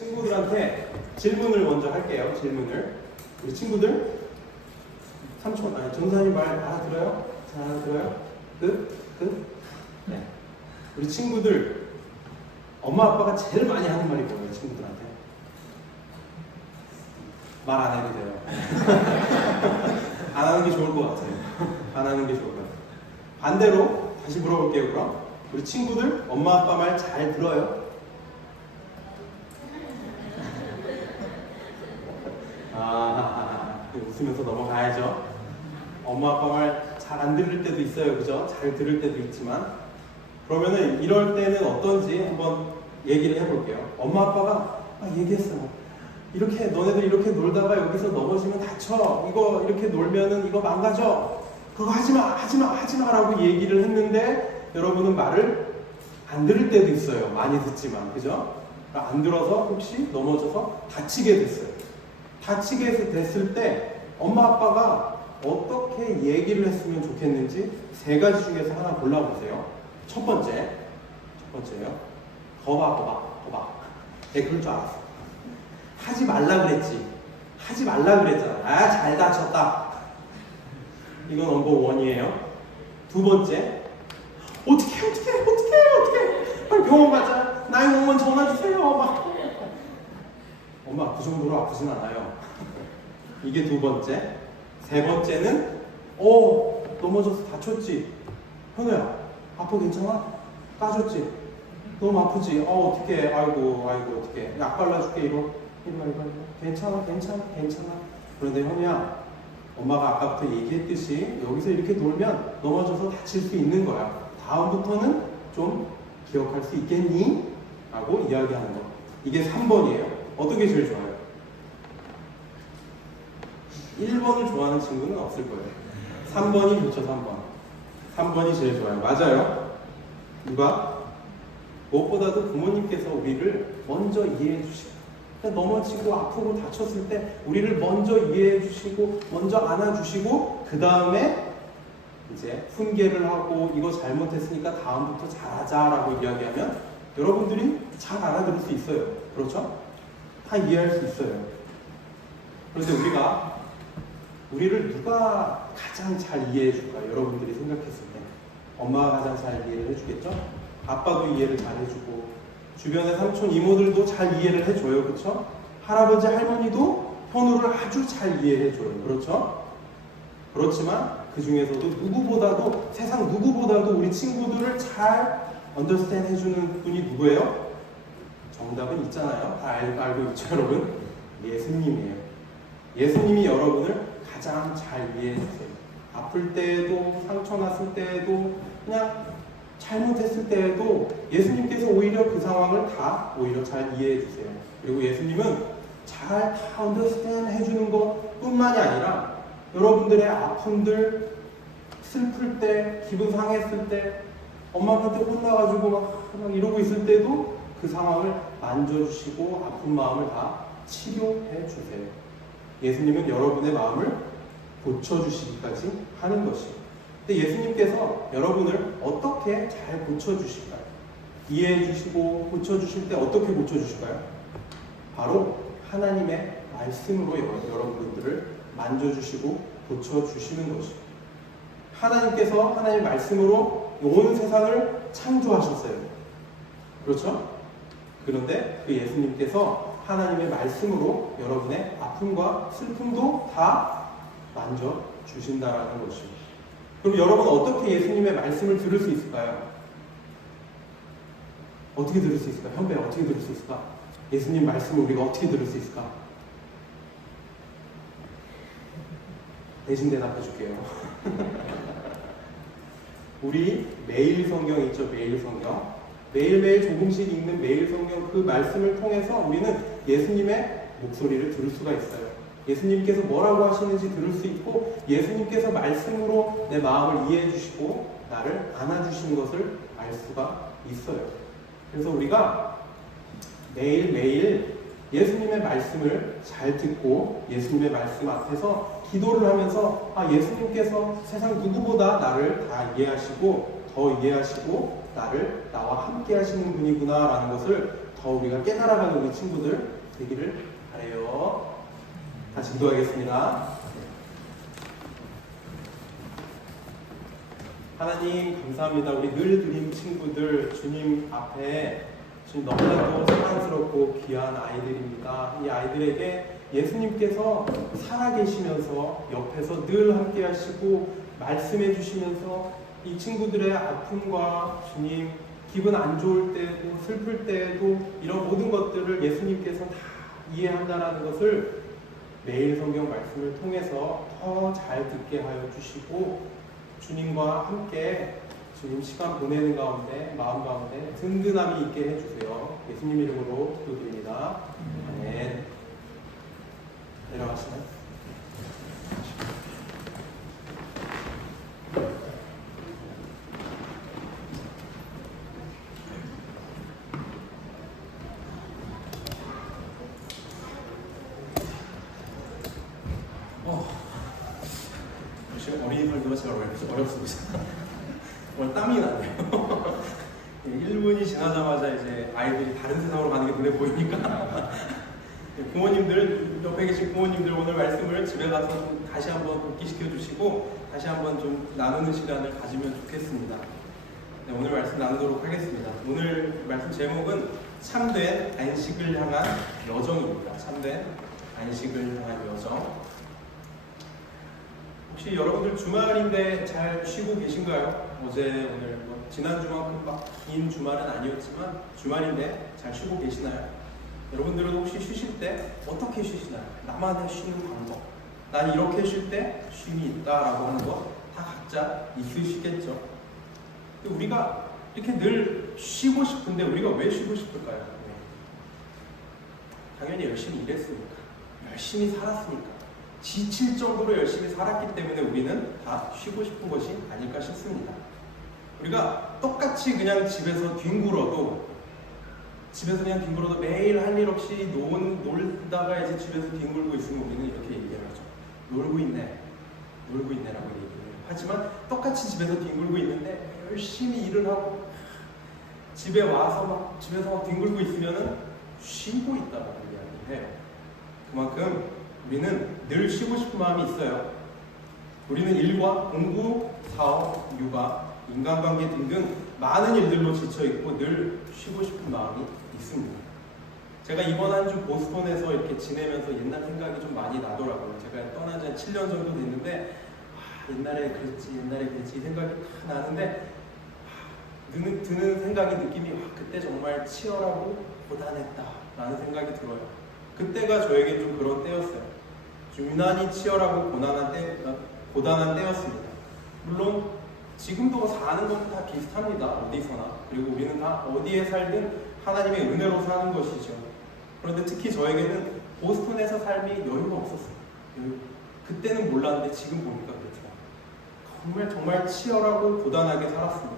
친구들한테 질문을 먼저 할게요. 질문을. 우리 친구들 전사님 말 알아들어요? 잘 알아들어요? 네. 우리 친구들 엄마 아빠가 제일 많이 하는 말이 뭐예요? 친구들한테 말 안 해도 돼요. 안 하는 게 좋을 것 같아요. 안 하는 게 좋을 것 같아요. 반대로 다시 물어볼게요. 그럼 우리 친구들 엄마 아빠 말 잘 들어요? 웃으면서 넘어가야죠. 엄마 아빠 말 잘 안 들을 때도 있어요. 그죠? 잘 들을 때도 있지만 그러면은 이럴 때는 어떤지 한번 얘기를 해볼게요. 엄마 아빠가 얘기했어요. 이렇게 너네들 이렇게 놀다가 여기서 넘어지면 다쳐. 이거 이렇게 놀면은 이거 망가져. 그거 하지마라고 얘기를 했는데 여러분은 말을 안 들을 때도 있어요. 많이 듣지만 그죠? 안 들어서 혹시 넘어져서 다치게 됐어요. 다치게 됐을 때 엄마 아빠가 어떻게 얘기를 했으면 좋겠는지 세 가지 중에서 하나 골라보세요. 첫 번째요. 거봐. 내 그럴 줄 알았어. 하지 말라 그랬지. 하지 말라 그랬잖아. 잘 다쳤다. 이건 넘버 원이에요. 두 번째, 어떡해. 빨리 병원 가자. 911 전화 주세요. 엄마 그 정도로 아프진 않아요. 이게 두 번째. 세 번째는 넘어져서 다쳤지. 현우야 아파 괜찮아? 까졌지? 너무 아프지? 어떡해. 아이고 어떡해. 약 발라줄게. 이거 괜찮아. 그런데 현우야 엄마가 아까부터 얘기했듯이 여기서 이렇게 놀면 넘어져서 다칠 수 있는 거야. 다음부터는 좀 기억할 수 있겠니? 라고 이야기하는 거. 이게 3번이에요. 어떤 게 제일 좋아요? 1번을 좋아하는 친구는 없을 거예요. 3번이 좋죠. 3번이 제일 좋아요. 맞아요. 누가? 무엇보다도 부모님께서 우리를 먼저 이해해 주시고 넘어지고 아프고 다쳤을 때 우리를 먼저 이해해 주시고 먼저 안아주시고 그 다음에 이제 훈계를 하고 이거 잘못했으니까 다음부터 잘하자라고 이야기하면 여러분들이 잘 알아들을 수 있어요. 그렇죠? 다 이해할 수 있어요. 그런데 우리를 누가 가장 잘 이해해 줄까요? 여러분들이 생각했을 때 엄마가 가장 잘 이해를 해주겠죠? 아빠도 이해를 잘 해주고 주변의 삼촌 이모들도 잘 이해를 해줘요. 그렇죠? 할아버지 할머니도 현우를 아주 잘 이해해줘요. 그렇죠? 그렇지만 그 중에서도 세상 누구보다도 우리 친구들을 잘 언더스탠드 해주는 분이 누구예요? 정답은 있잖아요. 다 알고 있죠, 여러분? 예수님이에요. 예수님이 여러분을 가장 잘 이해해주세요. 아플 때에도 상처 났을 때에도 그냥 잘못했을 때에도 예수님께서 오히려 그 상황을 다 오히려 잘 이해해 주세요. 그리고 예수님은 잘 다 언더스탠드 해주는 것 뿐만이 아니라 여러분들의 아픔들, 슬플 때, 기분 상했을 때, 엄마한테 혼나가지고 막 이러고 있을 때도 그 상황을 만져주시고 아픈 마음을 다 치료해 주세요. 예수님은 여러분의 마음을 고쳐주시기까지 하는 것이에요. 근데 예수님께서 여러분을 어떻게 잘 고쳐주실까요? 이해해 주시고 고쳐주실 때 어떻게 고쳐주실까요? 바로 하나님의 말씀으로 여러분들을 만져주시고 고쳐주시는 것이에요. 하나님께서 하나님의 말씀으로 온 세상을 창조하셨어요. 그렇죠? 그런데 그 예수님께서 하나님의 말씀으로 여러분의 아픔과 슬픔도 다 만져주신다라는 것이에요. 그럼 여러분 어떻게 예수님의 말씀을 들을 수 있을까요? 어떻게 들을 수 있을까? 현배 어떻게 들을 수 있을까? 예수님 말씀을 우리가 어떻게 들을 수 있을까? 대신 대답해 줄게요. 우리 매일 성경 있죠? 매일 성경. 매일매일 조금씩 읽는 매일 성경 그 말씀을 통해서 우리는 예수님의 목소리를 들을 수가 있어요. 예수님께서 뭐라고 하시는지 들을 수 있고 예수님께서 말씀으로 내 마음을 이해해 주시고 나를 안아주시는 것을 알 수가 있어요. 그래서 우리가 매일매일 예수님의 말씀을 잘 듣고 예수님의 말씀 앞에서 기도를 하면서 예수님께서 세상 누구보다 나를 다 이해하시고 더 이해하시고 나와 함께 하시는 분이구나 라는 것을 더 우리가 깨달아가는 우리 친구들 되기를 바라요. 같이 기도하겠습니다. 하나님 감사합니다. 우리 늘 드림 친구들 주님 앞에 주님 너무나도 사랑스럽고 귀한 아이들입니다. 이 아이들에게 예수님께서 살아계시면서 옆에서 늘 함께 하시고 말씀해 주시면서 이 친구들의 아픔과 주님 기분 안 좋을 때도 슬플 때도 이런 모든 것들을 예수님께서 다 이해한다는 것을 매일 성경 말씀을 통해서 더 잘 듣게 하여 주시고 주님과 함께 주님 시간 보내는 가운데 마음 가운데 든든함이 있게 해주세요. 예수님 이름으로 기도드립니다. 아멘. 내려가시면 지금 어린이 설교가 제가 어렵습니다. 오늘 땀이 나네요. 1분이 지나자마자 이제 아이들이 다른 세상으로 가는 게 눈에 보이니까 부모님들, 옆에 계신 부모님들 오늘 말씀을 집에 가서 좀 다시 한번 복기시켜 주시고 다시 한번 좀 나누는 시간을 가지면 좋겠습니다. 네, 오늘 말씀 나누도록 하겠습니다. 오늘 말씀 제목은 참된 안식을 향한 여정입니다. 참된 안식을 향한 여정. 혹시 여러분들 주말인데 잘 쉬고 계신가요? 어제 오늘 지난 주만큼 막 긴 주말은 아니었지만 주말인데 잘 쉬고 계시나요? 여러분들은 혹시 쉬실 때 어떻게 쉬시나요? 나만의 쉬는 방법, 난 이렇게 쉴 때 쉼이 있다라고 하는 거 다 각자 있으시겠죠? 근데 우리가 이렇게 늘 쉬고 싶은데 우리가 왜 쉬고 싶을까요? 네. 당연히 열심히 일했으니까, 열심히 살았으니까, 지칠 정도로 열심히 살았기 때문에 우리는 다 쉬고 싶은 것이 아닐까 싶습니다. 우리가 똑같이 그냥 집에서 뒹굴어도 매일 할 일 없이 놀다가 이제 집에서 뒹굴고 있으면 우리는 이렇게 얘기를 하죠. 놀고 있네라고 얘기를 해요. 하지만 똑같이 집에서 뒹굴고 있는데 열심히 일을 하고 집에 와서 집에서 막 뒹굴고 있으면은 쉬고 있다라고 이야기를 해요. 그만큼 우리는 늘 쉬고 싶은 마음이 있어요. 우리는 일과 공부, 사업, 육아, 인간관계 등등 많은 일들로 지쳐있고 늘 쉬고 싶은 마음이 있습니다. 제가 이번 한 주 보스턴에서 이렇게 지내면서 옛날 생각이 좀 많이 나더라고요. 제가 떠난 지 한 7년 정도 됐는데 옛날에 그랬지 이 생각이 다 나는데 드는 생각이 느낌이 그때 정말 치열하고 고단했다라는 생각이 들어요. 그때가 저에게 좀 그런 때였어요. 좀 유난히 치열하고 고단한 때였습니다. 물론 지금도 사는 것도 다 비슷합니다. 어디서나. 그리고 우리는 다 어디에 살든 하나님의 은혜로 사는 것이죠. 그런데 특히 저에게는 보스턴에서 삶이 여유가 없었어요. 그때는 몰랐는데 지금 보니까 그렇더라고요. 정말 치열하고 고단하게 살았습니다.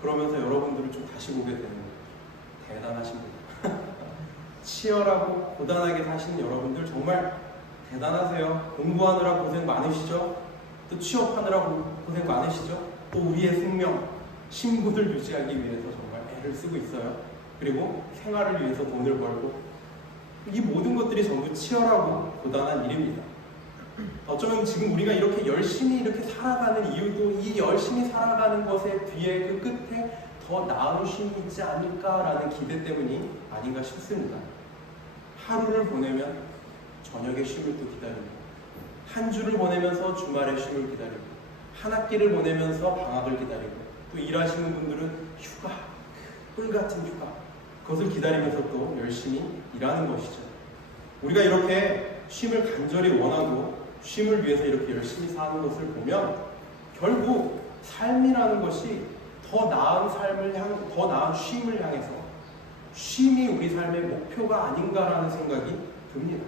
그러면서 여러분들을 좀 다시 보게 되는 거예요. 대단하십니다. 치열하고 고단하게 사시는 여러분들 정말 대단하세요. 공부하느라 고생 많으시죠? 또 취업하느라 고생 많으시죠? 또 우리의 생명, 신분을 유지하기 위해서 정말 애를 쓰고 있어요. 그리고 생활을 위해서 돈을 벌고 이 모든 것들이 전부 치열하고 고단한 일입니다. 어쩌면 지금 우리가 이렇게 열심히 이렇게 살아가는 이유도 이 열심히 살아가는 것의 뒤에 그 끝에 더 나은 쉼이 있지 않을까라는 기대 때문이 아닌가 싶습니다. 하루를 보내면 저녁에 쉼을 또 기다립니다. 한 주를 보내면서 주말에 쉼을 기다리고 한 학기를 보내면서 방학을 기다리고 또 일하시는 분들은 휴가, 꿀같은 휴가 그것을 기다리면서 또 열심히 일하는 것이죠. 우리가 이렇게 쉼을 간절히 원하고 쉼을 위해서 이렇게 열심히 사는 것을 보면 결국 삶이라는 것이 더 나은 더 나은 쉼을 향해서 쉼이 우리 삶의 목표가 아닌가라는 생각이 듭니다.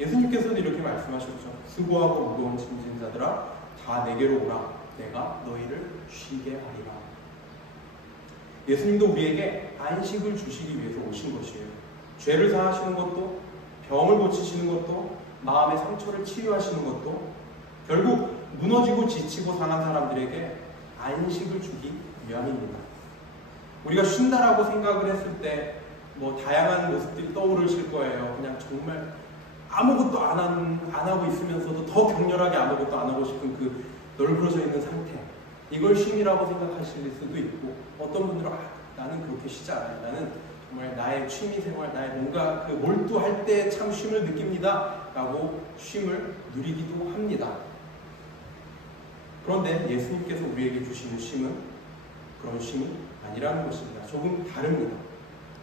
예수님께서도 이렇게 말씀하셨죠. 수고하고 무거운 짐진 자들아 다 내게로 오라. 내가 너희를 쉬게 하리라. 예수님도 우리에게 안식을 주시기 위해서 오신 것이에요. 죄를 사하시는 것도, 병을 고치시는 것도, 마음의 상처를 치유하시는 것도 결국 무너지고 지치고 상한 사람들에게 안식을 주기 위함입니다. 우리가 쉰다라고 생각을 했을 때 뭐 다양한 모습들이 떠오르실 거예요. 그냥 정말 아무것도 안 하고 있으면서도 더 격렬하게 아무것도 안 하고 싶은 그 널브러져 있는 상태. 이걸 쉼이라고 생각하실 수도 있고, 어떤 분들은 나는 그렇게 쉬지 않아요. 나는 정말 나의 취미생활, 나의 뭔가 그 몰두할 때 참 쉼을 느낍니다 라고 쉼을 누리기도 합니다. 그런데 예수님께서 우리에게 주시는 쉼은 그런 쉼이 아니라는 것입니다. 조금 다릅니다.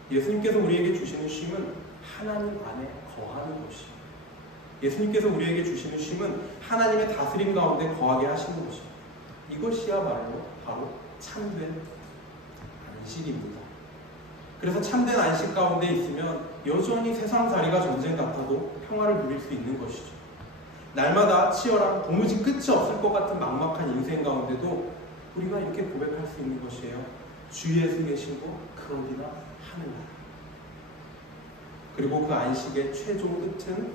예수님께서 우리에게 주시는 쉼은 하나님 안에 거하는 것입니다. 예수님께서 우리에게 주시는 쉼은 하나님의 다스림 가운데 거하게 하시는 것입니다. 이것이야말로 바로 참된 안식입니다. 그래서 참된 안식 가운데 있으면 여전히 세상살이가 전쟁 같아도 평화를 누릴 수 있는 것이죠. 날마다 치열한 도무지 끝이 없을 것 같은 막막한 인생 가운데도 우리가 이렇게 고백할 수 있는 것이에요. 주 예수 계시고 그러기나 하느니라. 그리고 그 안식의 최종 끝은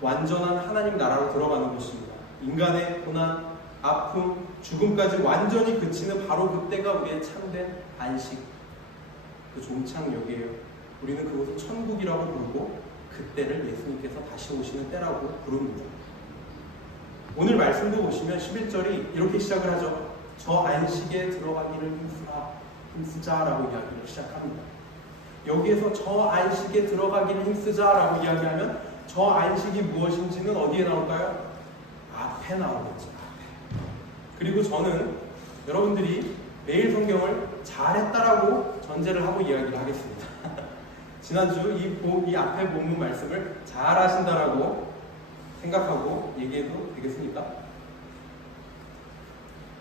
완전한 하나님 나라로 들어가는 것입니다. 인간의 고난, 아픔, 죽음까지 완전히 그치는 바로 그때가 우리의 참된 안식, 그 종착역이에요. 우리는 그것을 천국이라고 부르고 그때를 예수님께서 다시 오시는 때라고 부릅니다. 오늘 말씀도 보시면 11절이 이렇게 시작을 하죠. 저 안식에 들어가기를 힘쓰자라고 이야기를 시작합니다. 여기에서 저 안식에 들어가기를 힘쓰자라고 이야기하면 저 안식이 무엇인지는 어디에 나올까요? 앞에 나오겠죠. 앞에. 그리고 저는 여러분들이 매일 성경을 잘했다라고 전제를 하고 이야기를 하겠습니다. 지난주 이 앞에 본문 말씀을 잘 하신다라고 생각하고 얘기해도 되겠습니까?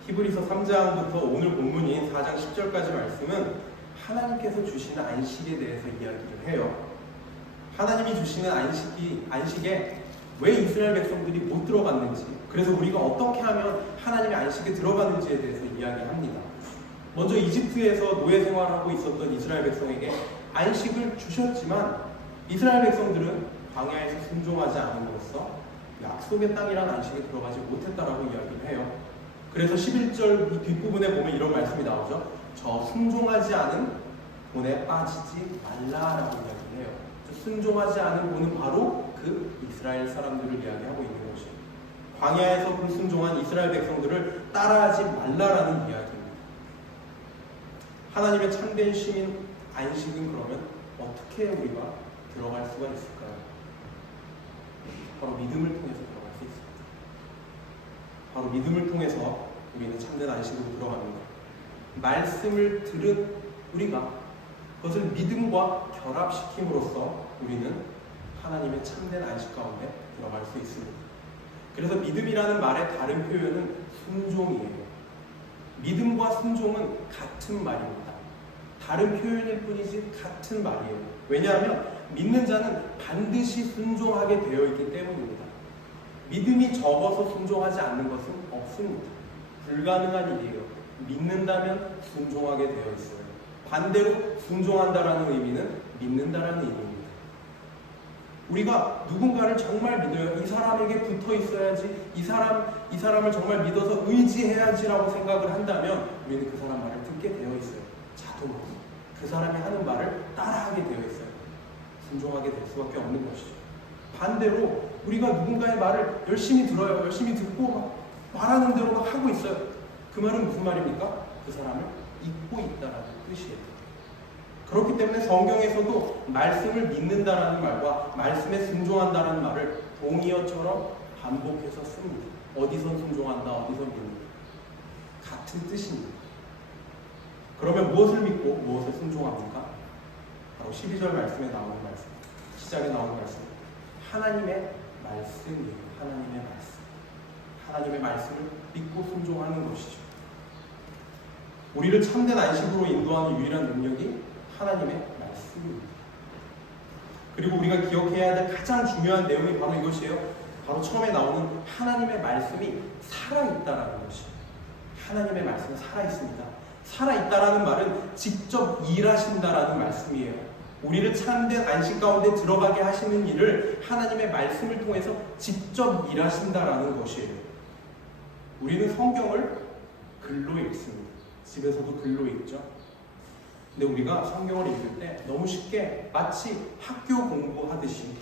히브리서 3장부터 오늘 본문인 4장 10절까지 말씀은 하나님께서 주시는 안식에 대해서 이야기를 해요. 하나님이 주시는 안식에 왜 이스라엘 백성들이 못 들어갔는지, 그래서 우리가 어떻게 하면 하나님의 안식에 들어가는지에 대해서 이야기합니다. 먼저 이집트에서 노예 생활하고 있었던 이스라엘 백성에게 안식을 주셨지만 이스라엘 백성들은 광야에서 순종하지 않음으로써 약속의 땅이란 안식에 들어가지 못했다라고 이야기를 해요. 그래서 11절 이 뒷부분에 보면 이런 말씀이 나오죠. 저 순종하지 않은 본에 빠지지 말라라고 이야기를 해요. 순종하지 않은 본은 바로 그 이스라엘 사람들을 이야기하고 있는 것이에요. 광야에서 불순종한 이스라엘 백성들을 따라하지 말라라는 이야기입니다. 하나님의 참된 시민 안식은 그러면 어떻게 우리가 들어갈 수가 있을까요? 바로 믿음을 통해서 들어갈 수 있습니다. 바로 믿음을 통해서 우리는 참된 안식으로 들어갑니다. 말씀을 들은 우리가 그것을 믿음과 결합시킴으로써 우리는 하나님의 참된 안식 가운데 들어갈 수 있습니다. 그래서 믿음이라는 말의 다른 표현은 순종이에요. 믿음과 순종은 같은 말입니다. 다른 표현일 뿐이지 같은 말이에요. 왜냐하면 믿는 자는 반드시 순종하게 되어 있기 때문입니다. 믿음이 적어서 순종하지 않는 것은 없습니다. 불가능한 일이에요. 믿는다면 순종하게 되어 있어요. 반대로 순종한다라는 의미는 믿는다라는 의미입니다. 우리가 누군가를 정말 믿어요. 이 사람에게 붙어 있어야지, 이 사람을 정말 믿어서 의지해야지라고 생각을 한다면 우리는 그 사람 말을 듣게 되어 있어요. 자동으로 그 사람이 하는 말을 따라하게 되어 있어요. 순종하게 될 수밖에 없는 것이죠. 반대로 우리가 누군가의 말을 열심히 들어요. 열심히 듣고 막 말하는 대로 막 하고 있어요. 그 말은 무슨 말입니까? 그 사람을 잊고 있다라는 뜻이에요. 그렇기 때문에 성경에서도 말씀을 믿는다라는 말과 말씀에 순종한다라는 말을 동의어처럼 반복해서 씁니다. 어디선 순종한다, 어디선 믿는다. 같은 뜻입니다. 그러면 무엇을 믿고 무엇을 순종합니까? 바로 12절 말씀에 나오는 말씀, 시작에 나오는 말씀. 하나님의 말씀이에요. 하나님의 말씀. 하나님의 말씀을 믿고 순종하는 것이죠. 우리를 참된 안식으로 인도하는 유일한 능력이 하나님의 말씀입니다. 그리고 우리가 기억해야 될 가장 중요한 내용이 바로 이것이에요. 바로 처음에 나오는 하나님의 말씀이 살아있다라는 것입니다. 하나님의 말씀은 살아있습니다. 살아있다라는 말은 직접 일하신다라는 말씀이에요. 우리를 참된 안식 가운데 들어가게 하시는 일을 하나님의 말씀을 통해서 직접 일하신다라는 것이에요. 우리는 성경을 글로 읽습니다. 집에서도 글로 읽죠. 근데 우리가 성경을 읽을 때 너무 쉽게 마치 학교 공부하듯이,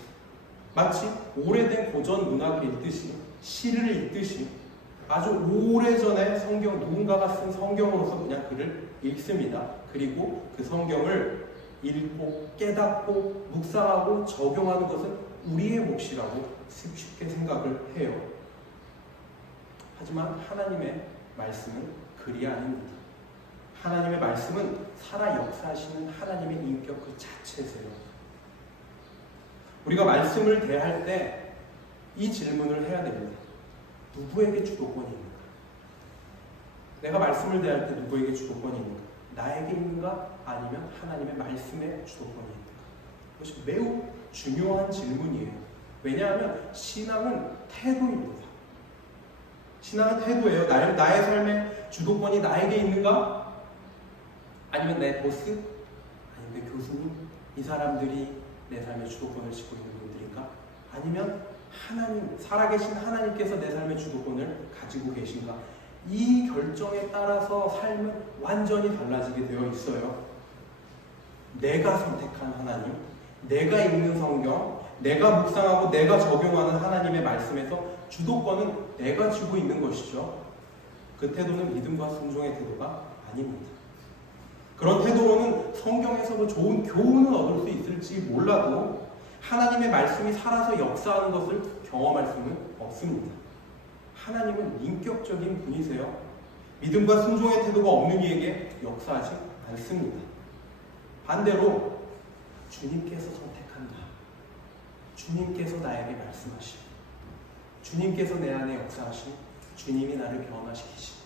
마치 오래된 고전 문학을 읽듯이, 시를 읽듯이 아주 오래전에 성경, 누군가가 쓴 성경으로서 그냥 그를 읽습니다. 그리고 그 성경을 읽고 깨닫고 묵상하고 적용하는 것은 우리의 몫이라고 쉽게 생각을 해요. 하지만 하나님의 말씀은 그리 아닙니다. 하나님의 말씀은 살아 역사하시는 하나님의 인격 그 자체세요. 우리가 말씀을 대할 때 이 질문을 해야 됩니다. 누구에게 주도권이 있는가? 내가 말씀을 대할 때 누구에게 주도권이 있는가? 나에게 있는가? 아니면 하나님의 말씀에 주도권이 있는가? 이것이 매우 중요한 질문이에요. 왜냐하면 신앙은 태도입니다. 신앙은 태도예요. 나의 삶에 주도권이 나에게 있는가? 아니면 내 보스? 아니면 내 교수님? 이 사람들이 내 삶에 주도권을 쥐고 있는 분들인가? 아니면 하나님, 살아계신 하나님께서 내 삶의 주도권을 가지고 계신가? 이 결정에 따라서 삶은 완전히 달라지게 되어 있어요. 내가 선택한 하나님, 내가 읽는 성경, 내가 묵상하고 내가 적용하는 하나님의 말씀에서 주도권은 내가 쥐고 있는 것이죠. 그 태도는 믿음과 순종의 태도가 아닙니다. 그런 태도로는 성경에서도 좋은 교훈을 얻을 수 있을지 몰라도 하나님의 말씀이 살아서 역사하는 것을 경험할 수는 없습니다. 하나님은 인격적인 분이세요. 믿음과 순종의 태도가 없는 이에게 역사하지 않습니다. 반대로 주님께서 선택한다. 주님께서 나에게 말씀하시고 주님께서 내 안에 역사하신 주님이 나를 변화시키시고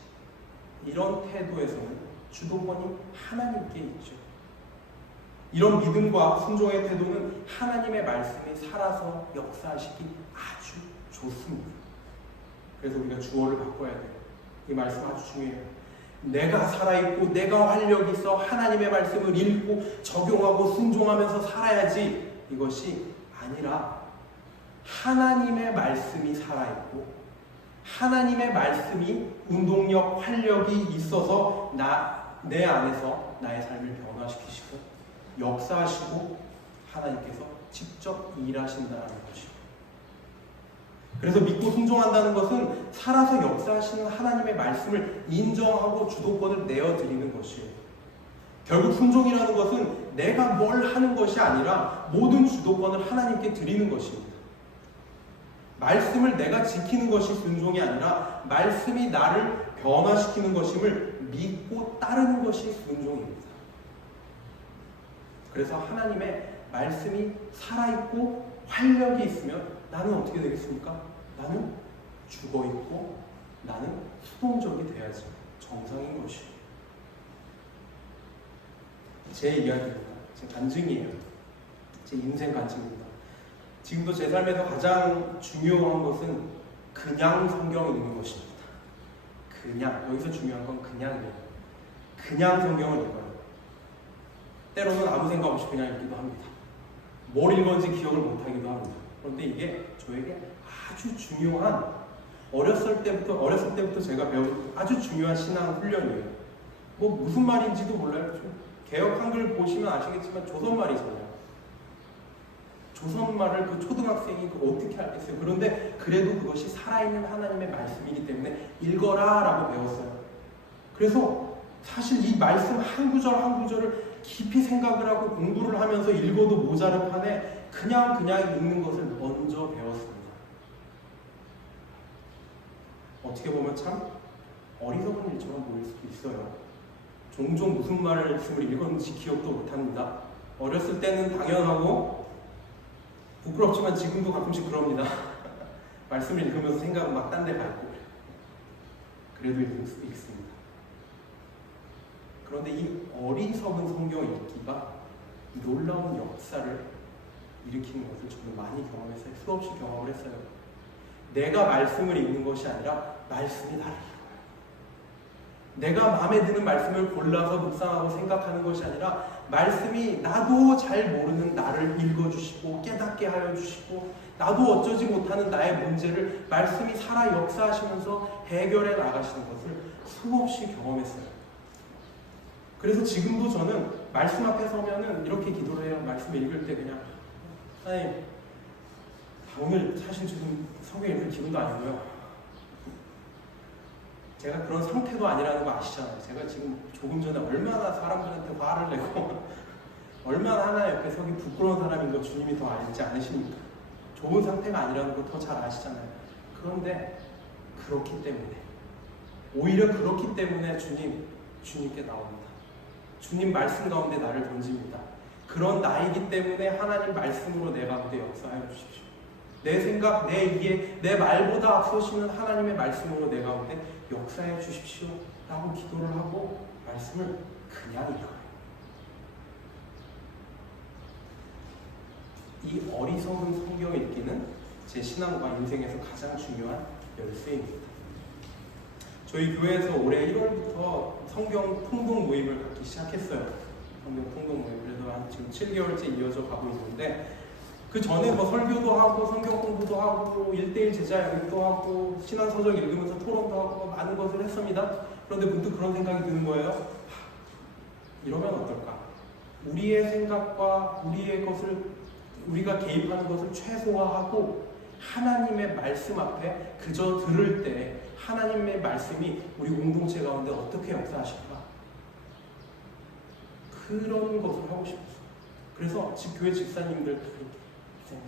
이런 태도에서는 주도권이 하나님께 있죠. 이런 믿음과 순종의 태도는 하나님의 말씀이 살아서 역사하시기 아주 좋습니다. 그래서 우리가 주어를 바꿔야 돼요. 이 말씀 아주 중요해요. 내가 살아있고 내가 활력이 있어 하나님의 말씀을 읽고 적용하고 순종하면서 살아야지, 이것이 아니라 하나님의 말씀이 살아있고 하나님의 말씀이 운동력, 활력이 있어서 내 안에서 나의 삶을 변화시키시고 역사하시고 하나님께서 직접 일하신다는 것이죠. 그래서 믿고 순종한다는 것은 살아서 역사하시는 하나님의 말씀을 인정하고 주도권을 내어드리는 것이에요. 결국 순종이라는 것은 내가 뭘 하는 것이 아니라 모든 주도권을 하나님께 드리는 것입니다. 말씀을 내가 지키는 것이 순종이 아니라 말씀이 나를 변화시키는 것임을 믿고 따르는 것이 순종입니다. 그래서 하나님의 말씀이 살아있고 활력이 있으면 나는 어떻게 되겠습니까? 나는 죽어있고 나는 수동적이 돼야지 정상인 것이에요. 제 이야기입니다. 제 간증이에요. 제 인생 간증입니다. 지금도 제 삶에서 가장 중요한 것은 그냥 성경을 읽는 것입니다. 그냥, 여기서 중요한 건 그냥이에요. 그냥 성경을 읽어요. 때로는 아무 생각 없이 그냥 읽기도 합니다. 뭘 읽었는지 기억을 못하기도 합니다. 그런데 이게 저에게 아주 중요한, 어렸을 때부터 제가 배운 아주 중요한 신앙 훈련이에요. 뭐 무슨 말인지도 몰라요. 개역 한글 보시면 아시겠지만 조선말이잖아요. 조선말을 그 초등학생이 어떻게 알겠어요. 그런데 그래도 그것이 살아있는 하나님의 말씀이기 때문에 읽어라 라고 배웠어요. 그래서 사실 이 말씀 한 구절 한 구절을 깊이 생각을 하고 공부를 하면서 읽어도 모자른 판에 그냥 읽는 것을 먼저 배웠습니다. 어떻게 보면 참 어리석은 일처럼 보일 수도 있어요. 종종 무슨 말씀을 읽었는지 기억도 못합니다. 어렸을 때는 당연하고 부끄럽지만 지금도 가끔씩 그럽니다. 말씀을 읽으면서 생각은 막 딴 데 가 있고 그래도 읽습니다. 그런데 이 어리석은 성경 읽기가 놀라운 역사를 일으키는 것을 저는 많이 경험했어요. 수없이 경험을 했어요. 내가 말씀을 읽는 것이 아니라 말씀이 나를 읽어요. 내가 마음에 드는 말씀을 골라서 묵상하고 생각하는 것이 아니라 말씀이 나도 잘 모르는 나를 읽어주시고 깨닫게 하여 주시고 나도 어쩌지 못하는 나의 문제를 말씀이 살아 역사하시면서 해결해 나가시는 것을 수없이 경험했어요. 그래서 지금도 저는 말씀 앞에 서면은 이렇게 기도를 해요. 말씀 읽을 때 그냥 하나님, 오늘 사실 지금 성경 읽을 기분도 아니고요. 제가 그런 상태도 아니라는 거 아시잖아요. 제가 지금 조금 전에 얼마나 사람들한테 화를 내고 얼마나 하나 옆에 서기 부끄러운 사람인 거 주님이 더 알지 않으십니까? 좋은 상태가 아니라는 거 더 잘 아시잖아요. 그런데 그렇기 때문에, 오히려 그렇기 때문에 주님께 나옵니다. 주님 말씀 가운데 나를 던집니다. 그런 나이기 때문에 하나님 말씀으로 내 가운데 역사하여 주십시오. 내 생각, 내 이해, 내 말보다 앞서시는 하나님의 말씀으로 내 가운데 역사해 주십시오 라고 기도를 하고 말씀을 그냥 읽어요. 이 어리석은 성경 읽기는 제 신앙과 인생에서 가장 중요한 열쇠입니다. 저희 교회에서 올해 1월부터 성경 통독 모임을 갖기 시작했어요. 성경 통독 모임. 그래도 한 지금 7개월째 이어져 가고 있는데, 그 전에 뭐 설교도 하고 성경 공부도 하고 1대1 제자 영입도 하고 신앙서적 읽으면서 토론도 하고 많은 것을 했습니다. 그런데 문득 그런 생각이 드는 거예요. 이러면 어떨까? 우리의 생각과 우리의 것을, 우리가 개입하는 것을 최소화하고 하나님의 말씀 앞에 그저 들을 때 하나님의 말씀이 우리 공동체 가운데 어떻게 역사하실까? 그런 것을 하고 싶었어요. 그래서 교회 집사님들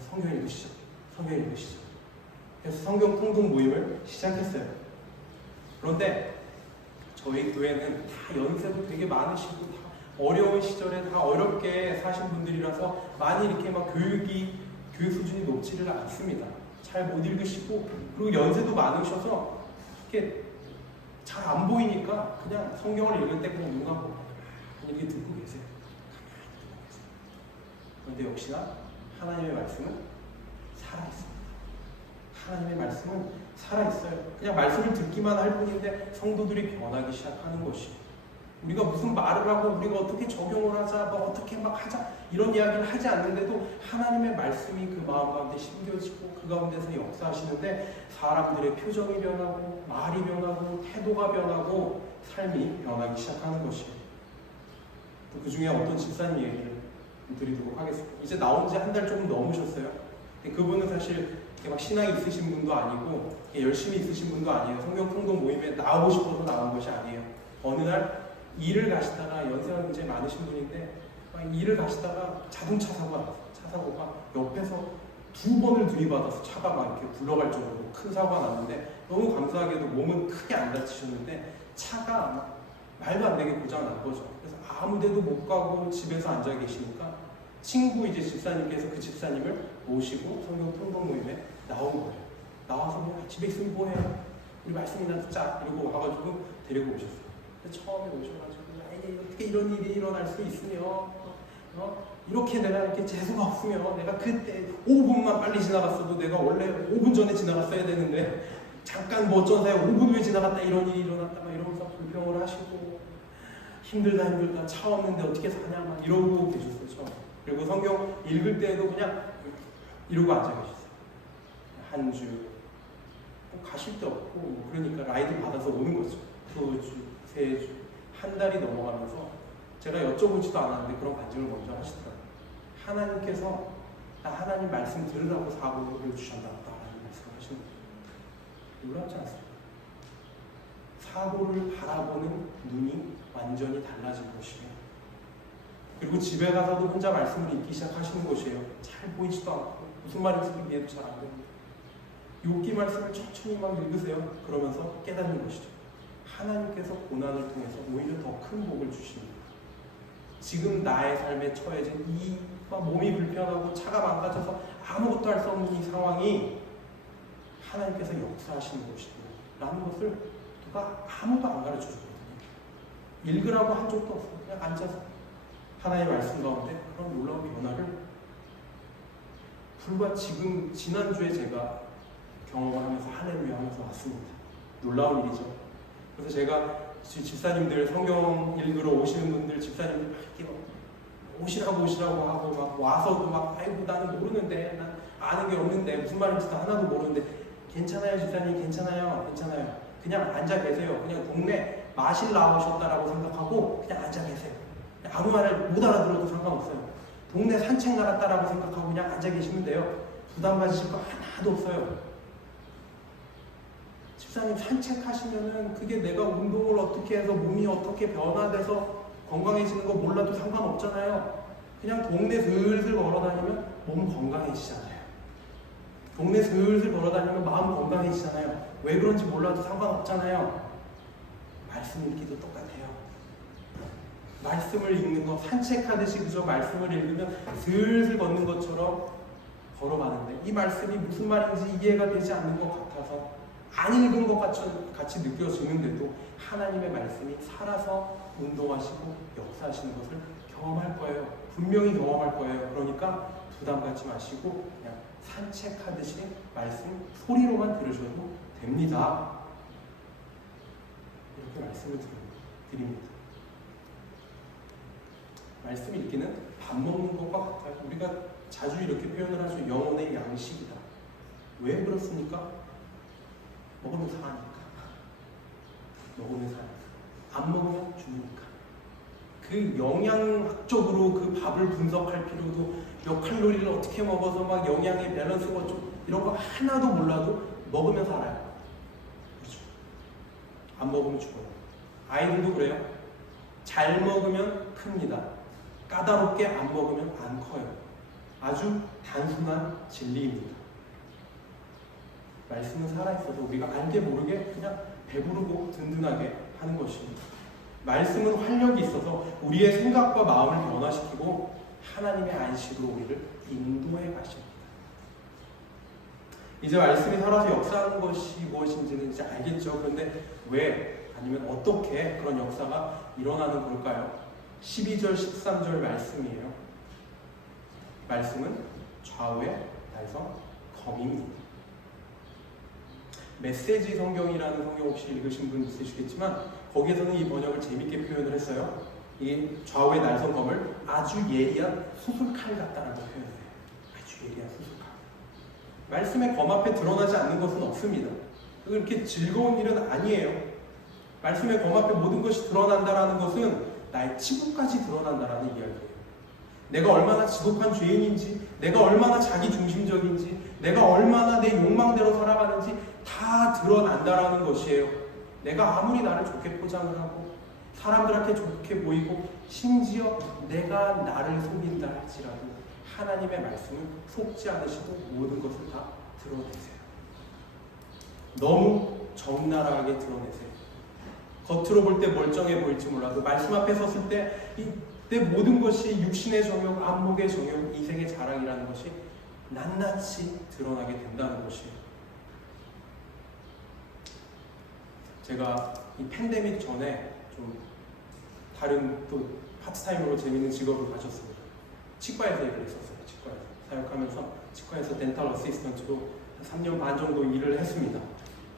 성경 읽으시죠. 성경 읽으시죠. 그래서 성경 통독 모임을 시작했어요. 그런데 저희 교회는 다 연세도 되게 많으시고 다 어려운 시절에 다 어렵게 사신 분들이라서 많이 이렇게 막 교육 수준이 높지를 않습니다. 잘 못 읽으시고, 그리고 연세도 많으셔서 이렇게 잘 안 보이니까 그냥 성경을 읽을 때 그냥 눈 감고 이렇게 듣고 계세요. 그런데 역시나 하나님의 말씀은 살아있습니다. 하나님의 말씀은 살아있어요. 그냥 말씀을 듣기만 할 뿐인데 성도들이 변하기 시작하는 것이에요. 우리가 무슨 말을 하고 우리가 어떻게 적용을 하자, 뭐 어떻게 막 하자 이런 이야기를 하지 않는데도 하나님의 말씀이 그 마음 가운데 심겨지고 그 가운데서 역사하시는데 사람들의 표정이 변하고 말이 변하고 태도가 변하고 삶이 변하기 시작하는 것이에요. 그 중에 어떤 집사님 얘기를 드리도록 하겠습니다. 이제 나온 지 한 달 조금 넘으셨어요. 근데 그분은 사실 막 신앙이 있으신 분도 아니고 열심히 있으신 분도 아니에요. 성경 통독 모임에 나오고 싶어서 나온 것이 아니에요. 어느 날 일을 가시다가, 연세가 굉장히 많으신 분인데 일을 가시다가 자동차 사고가 났어요. 차 사고가 옆에서 2번을 들이받아서 차가 막 이렇게 굴러갈 정도로 큰 사고가 났는데, 너무 감사하게도 몸은 크게 안 다치셨는데 차가 막 말도 안 되게 고장 난 거죠. 그래서 아무 데도 못 가고 집에서 앉아 계시니까 친구 이제 집사님께서 그 집사님을 모시고 성경 통독 모임에 나온 거예요. 나와서 뭐 집에 있으면 뭐해? 우리 말씀이나 듣자. 이러고 와가지고 데리고 오셨어요. 근데 처음에 오셔가지고 어떻게 이런 일이 일어날 수 있으며 이렇게 내가 이렇게 재수가 없으면 내가 그때 5분만 빨리 지나갔어도 내가 원래 5분 전에 지나갔어야 되는데 잠깐 뭐 어쩐 사이에 5분 후에 지나갔다 이런 일이 일어났다 막 이러면서 불평을 하시고 힘들다 차 없는데 어떻게 사냐 막 이러고 계셨어요. 처음. 그리고 성경 읽을 때도 그냥 이러고 앉아 계셨어요. 한 주 가실 데 없고 뭐 그러니까 라이드 받아서 오는 거죠. 2주 3주 한 달이 넘어가면서 제가 여쭤보지도 않았는데 그런 간증을 먼저 하시더라고요. 하나님께서 나 하나님 말씀 들으라고 사고를 주셨다고 하나님 말씀을 하시는 거예요. 놀랍지 않습니까? 사고를 바라보는 눈이 완전히 달라진 것이에요. 그리고 집에 가서도 혼자 말씀을 읽기 시작하시는 것이에요. 잘 보이지도 않고 무슨 말인지 이해도 잘 안 됩니다. 욥기 말씀을 천천히 막 읽으세요. 그러면서 깨닫는 것이죠. 하나님께서 고난을 통해서 오히려 더 큰 복을 주십니다. 지금 나의 삶에 처해진 이 몸이 불편하고 차가 망가져서 아무것도 할 수 없는 이 상황이 하나님께서 역사하시는 것이다 라는 것을 누가 아무도 안 가르쳐 주거든요. 읽으라고 한 적도 없어요. 그냥 앉아서 하나님의 말씀 가운데 그런 놀라운 변화를 불과 지난주에 제가 경험을 하면서 할렐루야 하면서 왔습니다. 놀라운 일이죠. 그래서 제가 집사님들 성경 읽으러 오시는 분들 집사님들 막 이렇게 오시라고 하고 막 와서도 막 아이고 나는 모르는데 난 아는 게 없는데 무슨 말인지도 하나도 모르는데 괜찮아요 집사님 괜찮아요 그냥 앉아 계세요. 그냥 동네 마실 나오셨다라고 생각하고 그냥 앉아 계세요. 아무 말을 못 알아들어도 상관없어요. 동네 산책 나갔다라고 생각하고 그냥 앉아 계시면 돼요. 부담 가지실 거 하나도 없어요. 집사님 산책하시면은 그게 내가 운동을 어떻게 해서 몸이 어떻게 변화돼서 건강해지는 거 몰라도 상관없잖아요. 그냥 동네 슬슬 걸어다니면 몸 건강해지잖아요. 동네 슬슬 걸어다니면 마음 건강해지잖아요. 왜 그런지 몰라도 상관없잖아요. 말씀 읽기도 똑같아요. 말씀을 읽는 거 산책하듯이 그저 말씀을 읽으면 슬슬 걷는 것처럼 걸어가는데 이 말씀이 무슨 말인지 이해가 되지 않는 것 같아서 안 읽은 것 같이 느껴지는데도 하나님의 말씀이 살아서 운동하시고 역사하시는 것을 경험할 거예요. 분명히 경험할 거예요. 그러니까 부담 갖지 마시고 그냥 산책하듯이 말씀 소리로만 들으셔도 됩니다. 이렇게 말씀을 드립니다. 말씀 읽기는 밥 먹는 것과 같아요. 우리가 자주 이렇게 표현을 하죠. 영혼의 양식이다. 왜 그렇습니까? 먹으면 사니까. 먹으면 사니까. 안 먹으면 죽으니까. 그 영양학적으로 그 밥을 분석할 필요도 몇 칼로리를 어떻게 먹어서 막 영양의 밸런스가 어쩌고 이런 거 하나도 몰라도 먹으면 살아요. 그렇죠? 안 먹으면 죽어요. 아이들도 그래요. 잘 먹으면 큽니다. 까다롭게 안 먹으면 안 커요. 아주 단순한 진리입니다. 말씀은 살아있어서 우리가 알게 모르게 그냥 배부르고 든든하게 하는 것입니다. 말씀은 활력이 있어서 우리의 생각과 마음을 변화시키고 하나님의 안식으로 우리를 인도해 가십니다. 이제 말씀이 살아서 역사하는 것이 무엇인지는 이제 알겠죠. 그런데 왜 아니면 어떻게 그런 역사가 일어나는 걸까요? 12절, 13절 말씀이에요. 말씀은 좌우의 날성 검입니다. 메시지 성경이라는 성경 혹시 읽으신 분 있으시겠지만 거기에서는 이 번역을 재밌게 표현을 했어요. 이 좌우의 날성 검을 아주 예리한 수술칼 같다라고 표현해요. 아주 예리한 수술칼. 말씀의 검 앞에 드러나지 않는 것은 없습니다. 그렇게 즐거운 일은 아니에요. 말씀의 검 앞에 모든 것이 드러난다라는 것은 나의 치부까지 드러난다라는 이야기예요. 내가 얼마나 지독한 죄인인지, 내가 얼마나 자기중심적인지, 내가 얼마나 내 욕망대로 살아가는지 다 드러난다라는 것이에요. 내가 아무리 나를 좋게 포장을 하고 사람들한테 좋게 보이고 심지어 내가 나를 속인다 할지라도 하나님의 말씀은 속지 않으시고 모든 것을 다 드러내세요. 너무 적나라하게 드러내세요. 겉으로 볼 때 멀쩡해 보일지 몰라도 말씀 앞에 섰을 때 내 모든 것이 육신의 정욕, 안목의 정욕, 이생의 자랑이라는 것이 낱낱이 드러나게 된다는 것이에요. 제가 이 팬데믹 전에 좀 다른 또 파트타임으로 재밌는 직업을 가졌습니다. 치과에서 일을 했었어요. 치과에서 사역하면서 치과에서 덴탈 어시스턴트로 3년 반 정도 일을 했습니다.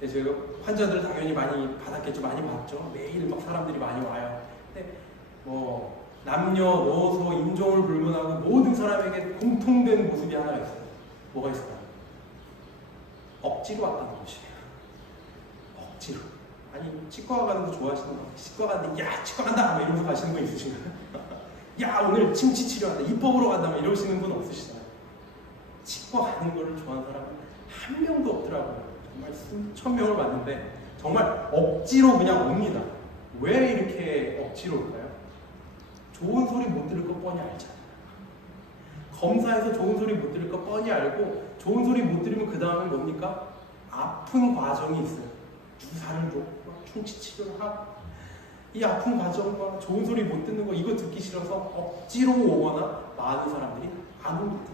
제가 환자들 당연히 많이 받았겠죠. 많이 봤죠. 매일 막 사람들이 많이 와요. 근데 뭐 남녀노소 인종을 불문하고 모든 사람에게 공통된 모습이 하나 있어요. 뭐가 있을까요? 억지로 왔다는 것이에요. 억지로. 아니 치과 가는 거 좋아하시는 거? 치과 갔는데 야 치과 간다! 이러면서 가시는 분 있으신가요? 야 오늘 침치 치료한다. 이법으로 간다. 이러시는 분 없으시잖아요. 치과 가는 거를 좋아하는 사람은 한 명도 없더라고요. 정말 수천 명을 봤는데 정말 억지로 그냥 옵니다. 왜 이렇게 억지로 올까요? 좋은 소리 못 들을 거 뻔히 알잖아요. 검사에서 좋은 소리 못 들을 거 뻔히 알고 좋은 소리 못 들으면 그 다음은 뭡니까? 아픈 과정이 있어요. 주사를 놓고 충치 치료를 하고 이 아픈 과정과 좋은 소리 못 듣는 거 이거 듣기 싫어서 억지로 오거나 많은 사람들이 안 옵니다.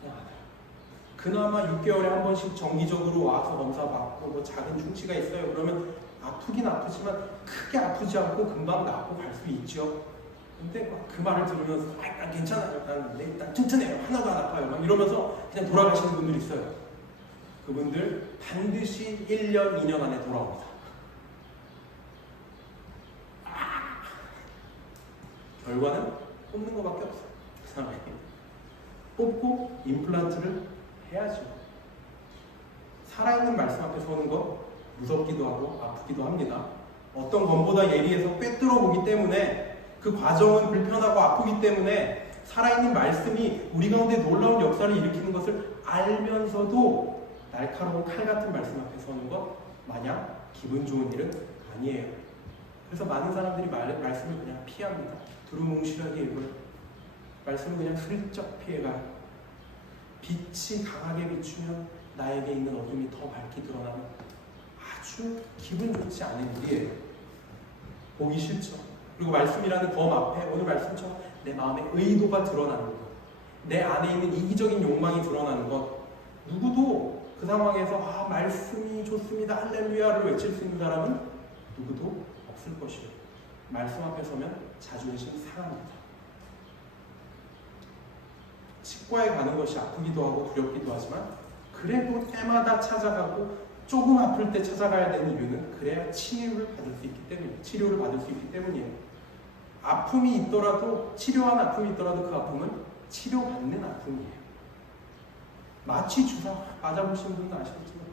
그냥 안 와요. 그나마 6개월에 한 번씩 정기적으로 와서 검사 받고 뭐 작은 충치가 있어요. 그러면 아프긴 아프지만 크게 아프지 않고 금방 낫고 갈 수 있죠. 근데 막 그 말을 들으면서 난 괜찮아요. 난 튼튼해요. 하나도 안 아파요. 막 이러면서 그냥 돌아가시는 분들이 있어요. 그분들 반드시 1년, 2년 안에 돌아옵니다. 결과는 뽑는 것밖에 없어요. 그 사람에게. 뽑고 임플란트를 해야죠. 살아있는 말씀 앞에 서는 거 무섭기도 하고 아프기도 합니다. 어떤 검보다 예리해서 꿰뚫어 보기 때문에 그 과정은 불편하고 아프기 때문에 살아있는 말씀이 우리 가운데 놀라운 역사를 일으키는 것을 알면서도 날카로운 칼 같은 말씀 앞에 서는 것 마냥 기분 좋은 일은 아니에요. 그래서 많은 사람들이 말씀을 그냥 피합니다. 두루뭉실하게 읽어요. 말씀을 그냥 슬쩍 피해가요. 빛이 강하게 비추면 나에게 있는 어둠이 더 밝게 드러나는 아주 기분 좋지 않은 일이에요. 보기 싫죠. 그리고 말씀이라는 검 앞에 오늘 말씀처럼 내 마음의 의도가 드러나는 것, 내 안에 있는 이기적인 욕망이 드러나는 것, 누구도 그 상황에서 말씀이 좋습니다 할렐루야를 외칠 수 있는 사람은 누구도 없을 것이에요. 말씀 앞에 서면 자존심 상합니다. 치과에 가는 것이 아프기도 하고 두렵기도 하지만 그래도 때마다 찾아가고 조금 아플 때 찾아가야 되는 이유는 그래야 치료를 받을 수 있기 때문이에요. 아픔이 있더라도, 치료한 아픔이 있더라도 그 아픔은 치료받는 아픔이에요. 마취 주사 맞아보신 분은 아시겠지만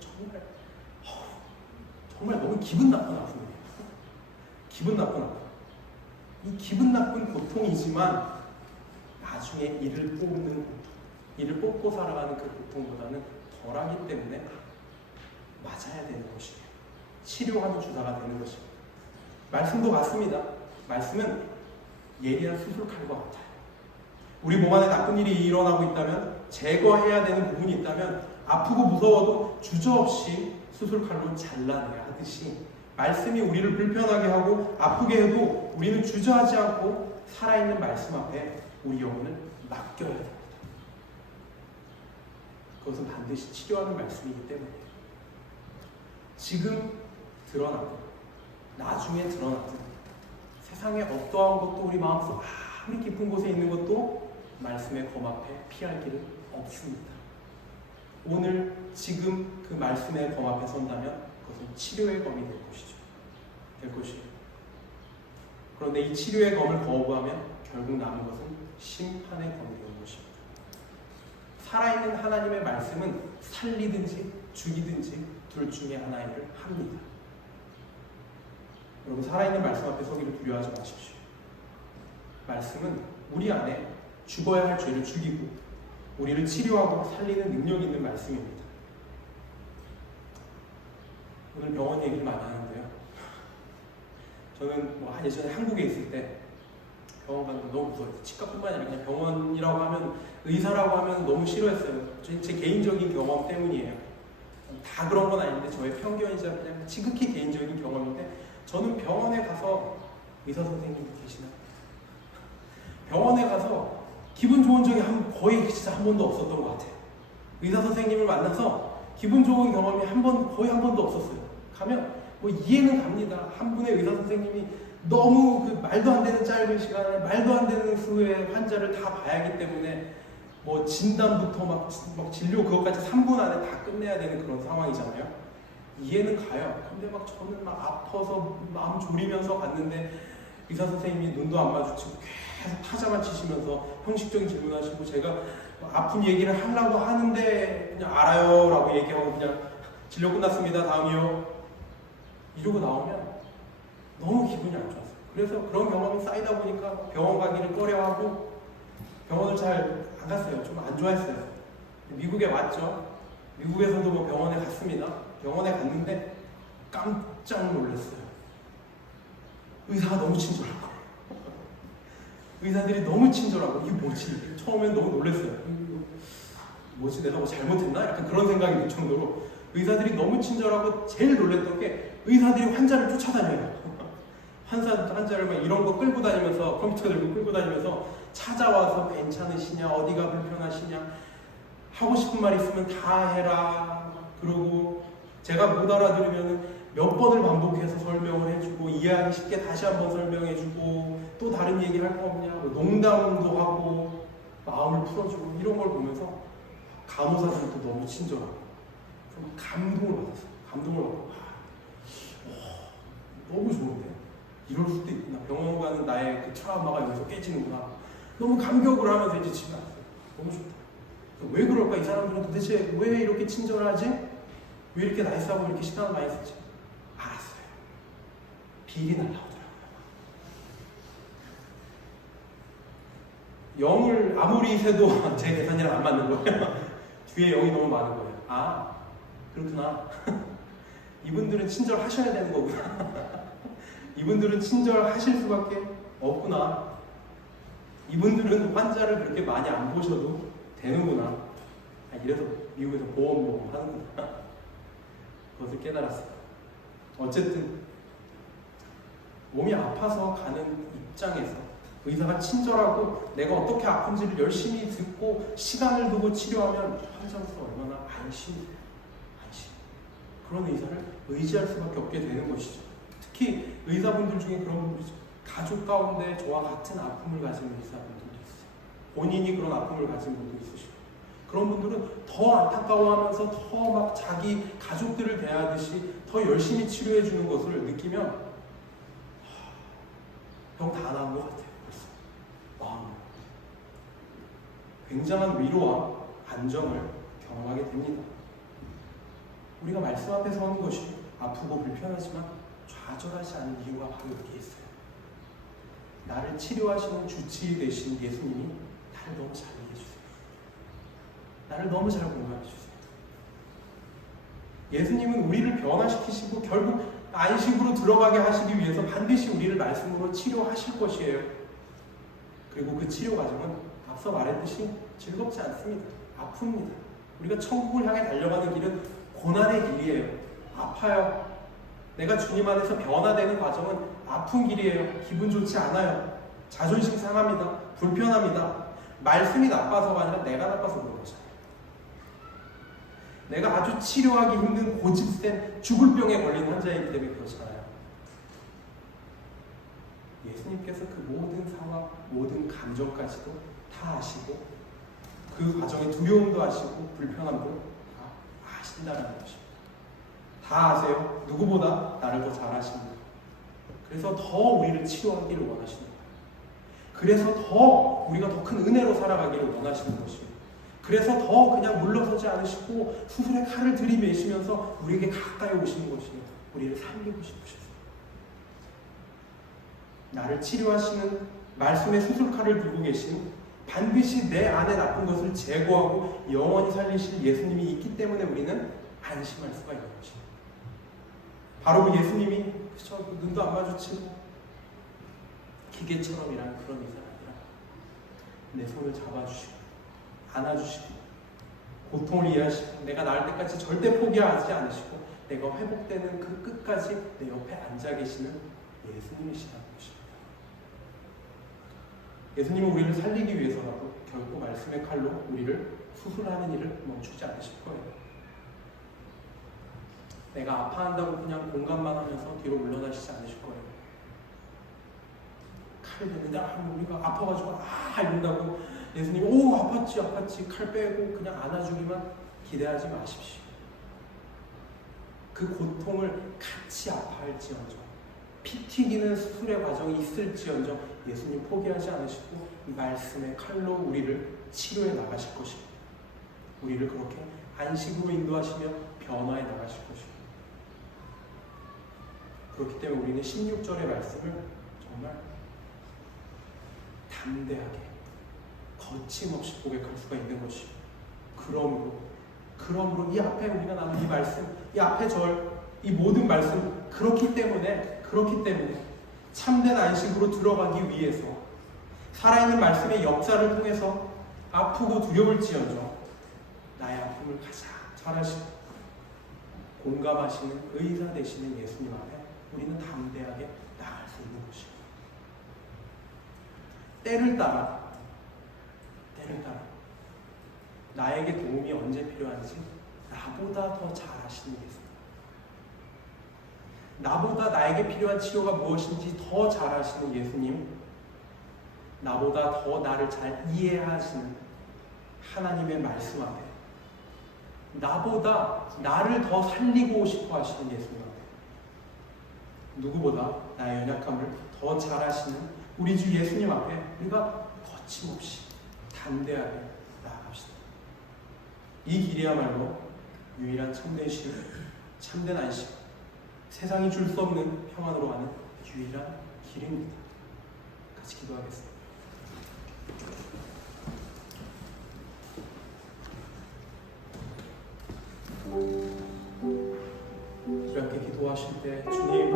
정말 너무 기분 나쁜 아픔이에요. 기분 나쁜 아픔. 이 기분 나쁜 고통이지만 나중에 이를 뽑는 고통, 이를 뽑고 살아가는 그 고통보다는 덜하기 때문에 맞아야 되는 것이에요. 치료하는 주사가 되는 것입니다. 말씀도 같습니다. 말씀은 예리한 수술칼과 같아요. 우리 몸 안에 나쁜 일이 일어나고 있다면, 제거해야 되는 부분이 있다면 아프고 무서워도 주저없이 수술칼로 잘라내야 하듯이 말씀이 우리를 불편하게 하고 아프게 해도 우리는 주저하지 않고 살아있는 말씀 앞에 우리 영혼을 맡겨야 됩니다. 그것은 반드시 치료하는 말씀이기 때문에 지금 드러나고 나중에 드러나든 세상에 어떠한 것도 우리 마음속 아무리 깊은 곳에 있는 것도 말씀의 검 앞에 피할 길은 없습니다. 오늘 지금 그 말씀의 검 앞에 선다면 그것은 치료의 검이 될 것이에요. 그런데 이 치료의 검을 거부하면 결국 남은 것은 심판의 검이 되는 것입니다. 살아있는 하나님의 말씀은 살리든지 죽이든지 둘 중에 하나를 합니다. 여러분, 살아있는 말씀 앞에 서기를 두려워하지 마십시오. 말씀은 우리 안에 죽어야 할 죄를 죽이고 우리를 치료하고 살리는 능력 있는 말씀입니다. 오늘 병원 얘기를 많이 하는데요. 저는 예전에 한국에 있을 때 병원 가는 거 너무 무서워요. 치과뿐만 아니라 그냥 병원이라고 하면, 의사라고 하면 너무 싫어했어요. 제 개인적인 경험 때문이에요. 다 그런 건 아닌데 저의 편견이자 그냥 지극히 개인적인 경험인데, 저는 병원에 가서, 의사 선생님 계시나요? 병원에 가서 기분 좋은 적이 거의 진짜 한 번도 없었던 것 같아요. 의사 선생님을 만나서 기분 좋은 경험이 거의 한 번도 없었어요. 가면 이해는 갑니다. 한 분의 의사 선생님이 너무 그 말도 안 되는 짧은 시간에 말도 안 되는 수의 환자를 다 봐야 하기 때문에 진단부터 막 진료 그것까지 3분 안에 다 끝내야 되는 그런 상황이잖아요. 이해는 가요. 근데 저는 아파서 마음 졸이면서 갔는데 의사 선생님이 눈도 안 마주치고 계속 타자만 치시면서 형식적인 질문하시고, 제가 아픈 얘기를 하려고 하는데 그냥 알아요 라고 얘기하고 그냥 진료 끝났습니다 다음이요 이러고 나오면 너무 기분이 안 좋았어요. 그래서 그런 경험이 쌓이다 보니까 병원 가기를 꺼려하고 병원을 잘 안 갔어요. 좀 안 좋아했어요. 미국에 왔죠. 미국에서도 병원에 갔습니다. 병원에 갔는데 깜짝 놀랐어요. 의사가 너무 친절하고 의사들이 너무 친절하고, 이게 뭐지? 처음엔 너무 놀랐어요. 뭐지, 내가 잘못했나? 약간 그런 생각이 들 정도로 의사들이 너무 친절하고, 제일 놀랐던 게 의사들이 환자를 쫓아다녀요. 환자를 이런 거 끌고 다니면서, 컴퓨터 들고 끌고 다니면서 찾아와서 괜찮으시냐, 어디가 불편하시냐, 하고 싶은 말 있으면 다 해라. 그러고 제가 못 알아들으면 몇 번을 반복해서 설명을 해주고, 이해하기 쉽게 다시 한번 설명해주고, 또 다른 얘기 할 거 없냐, 농담도 하고 마음을 풀어주고, 이런 걸 보면서 간호사들도 너무 친절하고 감동을 받았어요. 감동을 받고 너무 좋은데 이럴 수도 있구나. 병원 가는 나의 그 트라우마가 여기서 깨지는구나. 너무 감격을 하면서 이제 집에 왔어요. 너무 좋다. 왜 그럴까? 이 사람들은 도대체 왜 이렇게 친절하지? 왜 이렇게 나이스하고 이렇게 시간을 많이 쓰지? 알았어요. 빌이 날라오더라고요. 영을 아무리 세도 제 계산이랑 안 맞는 거예요. 뒤에 영이 너무 많은 거예요. 아, 그렇구나. 이분들은 친절하셔야 되는 거구나. 이분들은 친절하실 수밖에 없구나. 이분들은 환자를 그렇게 많이 안 보셔도 되는구나. 아, 이래서 미국에서 보험 하는구나. 그것을 깨달았어요. 어쨌든 몸이 아파서 가는 입장에서 의사가 친절하고 내가 어떻게 아픈지를 열심히 듣고 시간을 두고 치료하면 환자로서 얼마나 안심. 그런 의사를 의지할 수밖에 없게 되는 것이죠. 특히 의사분들 중에 그런 분들이죠. 가족 가운데 저와 같은 아픔을 가진 의사분들도 있어요. 본인이 그런 아픔을 가진 분도 있으시고, 그런 분들은 더 안타까워하면서 더 막 자기 가족들을 대하듯이 더 열심히 치료해 주는 것을 느끼면 병 다 나은 것 같아요. 벌써 마음으로 굉장한 위로와 안정을 경험하게 됩니다. 우리가 말씀 앞에 서는 것이 아프고 불편하지만 좌절하지 않는 이유가 바로 여기에 있어요. 나를 치료하시는 주치의 되신 예수님이 나를 너무 잘 이해해주세요. 나를 너무 잘 공감해주세요. 예수님은 우리를 변화시키시고 결국 안식으로 들어가게 하시기 위해서 반드시 우리를 말씀으로 치료하실 것이에요. 그리고 그 치료 과정은 앞서 말했듯이 즐겁지 않습니다. 아픕니다. 우리가 천국을 향해 달려가는 길은 고난의 길이에요. 아파요. 내가 주님 안에서 변화되는 과정은 아픈 길이에요. 기분 좋지 않아요. 자존심 상합니다. 불편합니다. 말씀이 나빠서가 아니라 내가 나빠서 그런 거잖아요. 내가 아주 치료하기 힘든 고집센 죽을 병에 걸린 환자이기 때문에 그렇잖아요. 예수님께서 그 모든 상황, 모든 감정까지도 다 아시고 그 과정의 두려움도 아시고 불편함도 다 아신다는 것입니다. 다 아세요. 누구보다 나를 더 잘 아십니다. 그래서 더 우리를 치료하기를 원하시는 거예요. 그래서 더 우리가 더 큰 은혜로 살아가기를 원하시는 것이에요. 그래서 더 그냥 물러서지 않으시고 수술의 칼을 들이매시면서 우리에게 가까이 오시는 것이에요. 우리를 살리고 싶으셔서. 나를 치료하시는 말씀의 수술칼을 들고 계신, 반드시 내 안에 나쁜 것을 제거하고 영원히 살리실 예수님이 있기 때문에 우리는 안심할 수가 있는 것입니다. 바로 그 예수님이 그저 눈도 안 마주치고 기계처럼 일하는 그런 의사가 아니라 내 손을 잡아주시고 안아주시고 고통을 이해하시고 내가 나을 때까지 절대 포기하지 않으시고 내가 회복되는 그 끝까지 내 옆에 앉아 계시는 예수님이시라는 것입니다. 예수님은 우리를 살리기 위해서라도 결코 말씀의 칼로 우리를 수술하는 일을 멈추지 않으실 거예요. 내가 아파한다고 그냥 공감만 하면서 뒤로 물러나시지 않으실 거예요. 칼을 댔는데 우리가 아파가지고 이런다고 예수님이 아팠지 칼 빼고 그냥 안아주기만 기대하지 마십시오. 그 고통을 같이 아파할지언정 피 튀기는 수술의 과정이 있을지언정 예수님 포기하지 않으시고 말씀의 칼로 우리를 치료해 나가실 것입니다. 우리를 그렇게 안식으로 인도하시며 변화해 나가실 것입니다. 그렇기 때문에 우리는 16절의 말씀을 정말 담대하게 거침없이 고백할 수가 있는 것이죠. 그러므로 이 앞에 우리가 나눈 이 말씀, 이 앞에 절, 이 모든 말씀 그렇기 때문에 참된 안식으로 들어가기 위해서 살아있는 말씀의 역사를 통해서 아프고 두려울지언정 나의 아픔을 가장 잘 아시고 공감하시는 의사 되시는 예수님 앞에 우리는 담대하게 나갈 수 있는 것입니다. 때를 따라 나에게 도움이 언제 필요한지 나보다 더 잘 아시는 예수님, 나보다 나에게 필요한 치료가 무엇인지 더 잘 아시는 예수님, 나보다 더 나를 잘 이해하시는 하나님의 말씀 앞에, 나보다 나를 더 살리고 싶어 하시는 예수님 앞에, 누구보다 나의 연약함을 더 잘 아시는 우리 주 예수님 앞에 우리가 거침없이 담대하게 나아갑시다. 이 길이야말로 유일한 참된 쉼, 참된 안식, 세상이 줄 수 없는 평안으로 가는 유일한 길입니다. 같이 기도하겠습니다. 기도하실 때 주님,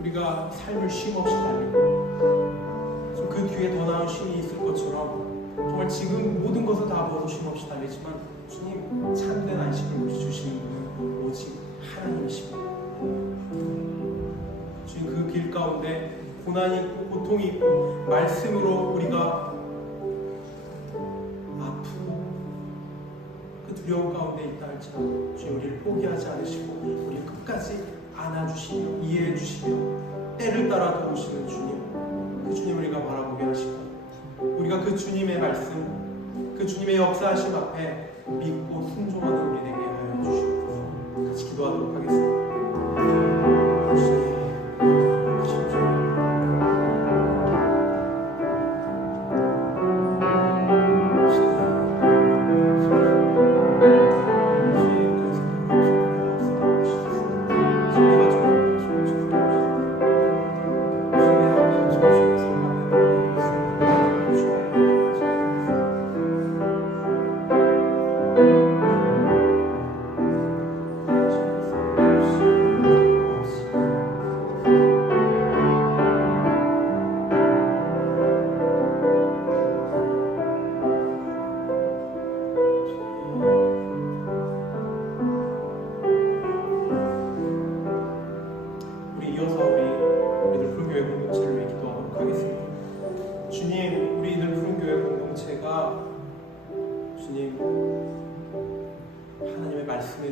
우리가 삶을 쉼없이 달리고 그 뒤에 더 나은 쉼이 있을 것처럼 정말 지금 모든 것을 다 부어서 쉼없이 달리지만 주님, 참된 안식을 우리 주시는 분은 오직 하나님이십니다. 주님, 그 길 가운데 고난이 있고 고통이 있고 말씀으로 우리가 아프고 그 두려움 가운데 있다 할지라도 주님, 우리를 포기하지 않으시고 우리를 끝까지 안아주시며 이해해 주시며 때를 따라 도우시는 주님, 그 주님 우리가 바라보게 하시고 우리가 그 주님의 말씀, 그 주님의 역사하심 앞에 믿고 순종하는 우리 되게 하여 주시옵소서. 같이 기도하도록 하겠습니다.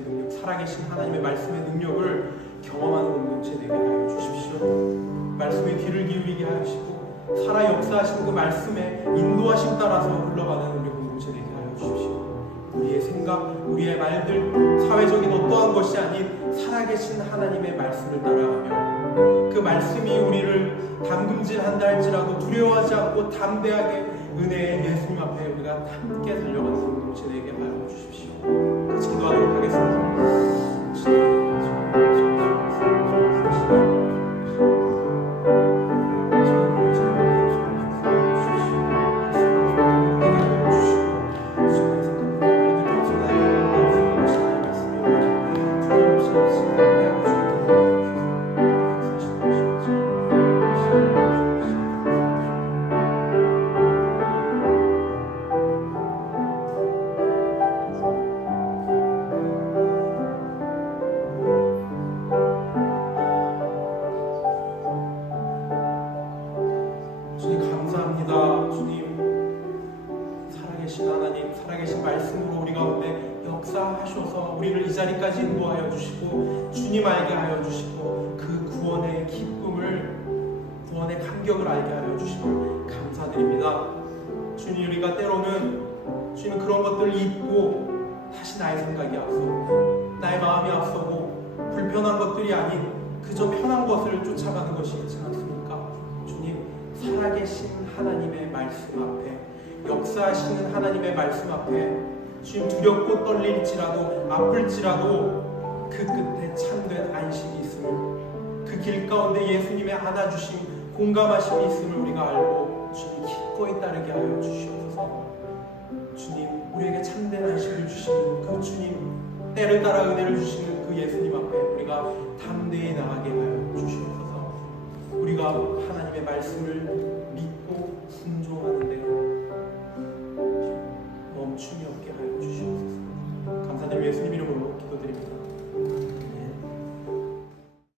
주님, 살아계신 하나님의 말씀의 능력을 경험하는 공동체 되게 하여 주십시오. 말씀에 귀를 기울이게 하시고 살아 역사하시는 그 말씀에 인도하심 따라서 흘러가는 우리 공동체 되게 하여 주십시오. 우리의 생각, 우리의 말들, 사회적인 어떠한 것이 아닌 살아계신 하나님의 말씀을 따라가며 그 말씀이 우리를 담금질한다 할지라도 두려워하지 않고 담대하게 은혜의 예수님 앞에 우리가 함께 달려가는 공동체 되게 하여 주십시오. 같이 기도하도록 하겠습니다. 살아계신 말씀으로 우리 가운데 역사하셔서 우리를 이 자리까지 인도하여 주시고 주님 알게 하여 주시고 그 구원의 기쁨을, 구원의 감격을 알게 하여 주시고 감사드립니다. 주님, 우리가 때로는 주님 그런 것들을 잊고 다시 나의 생각이 앞서고 나의 마음이 앞서고 불편한 것들이 아닌 그저 편한 것을 쫓아가는 것이 있지 않습니까? 주님, 살아계신 하나님의 말씀 앞에, 역사하시는 하나님의 말씀 앞에 주님 두렵고 떨릴지라도 아플지라도 그 끝에 참된 안식이 있음을, 그 길 가운데 예수님의 안아주심, 공감하심이 있음을 우리가 알고 주님 기꺼이 따르게 하여 주시옵소서. 주님, 우리에게 참된 안식을 주시는 그 주님, 때를 따라 은혜를 주시는 그 예수님 앞에 우리가 담대히 나가게 하여 주시옵소서. 우리가 하나님의 말씀을 믿고 순종하는데 멈춤이 없게 하여 주시옵소서. 감사드리며 예수님 이름으로 기도드립니다.